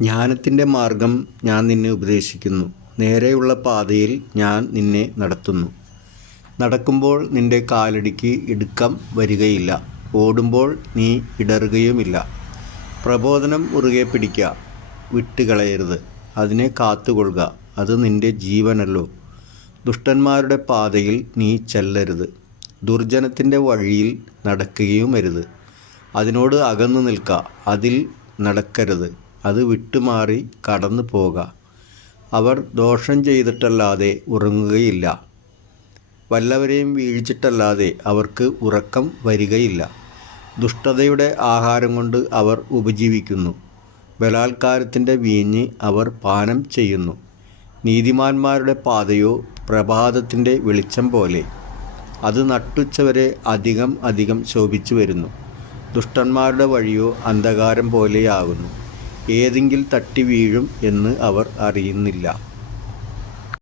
ജ്ഞാനത്തിന്റെ മാർഗം ഞാൻ നിന്നെ ഉപദേശിക്കുന്നു. നേരെയുള്ള പാതയിൽ ഞാൻ നിന്നെ നടത്തുന്നു. നടക്കുമ്പോൾ നിന്റെ കാലടിക്ക് ഇടുക്കം വരികയില്ല. ഓടുമ്പോൾ നീ ഇടറുകയുമില്ല. പ്രബോധനം മുറുകെ പിടിക്കുക വിട്ടുകളയരുത്. അതിനെ കാത്തുകൊള്ളുക. അത് നിന്റെ ജീവനല്ലോ. ദുഷ്ടന്മാരുടെ പാതയിൽ നീ ചെല്ലരുത്. ദുർജനത്തിന്റെ വഴിയിൽ നടക്കുകയും അരുത് അതിനോട് അകന്നു നിൽക്കുക അതിൽ നടക്കരുത്. അത് വിട്ടുമാറി കടന്നു പോക. അവർ ദോഷം ചെയ്തിട്ടല്ലാതെ ഉറങ്ങുകയില്ല. വല്ലവരെയും വീഴ്ചിട്ടല്ലാതെ അവർക്ക് ഉറക്കം വരികയില്ല. ദുഷ്ടതയുടെ ആഹാരം കൊണ്ട് അവർ ഉപജീവിക്കുന്നു. ബലാത്കാരത്തിന്റെ വീഞ്ഞ് അവർ പാനം ചെയ്യുന്നു. നീതിമാന്മാരുടെ പാതയോ പ്രഭാതത്തിന്റെ വെളിച്ചം പോലെ. അത് നട്ടുച്ചവരെ അധികം അധികം ശോഭിച്ചു വരുന്നു ദുഷ്ടന്മാരുടെ വഴിയോ അന്ധകാരം പോലെയാകുന്നു. ഏതെങ്കിൽ തട്ടി വീഴും എന്ന് അവർ അറിയുന്നില്ല.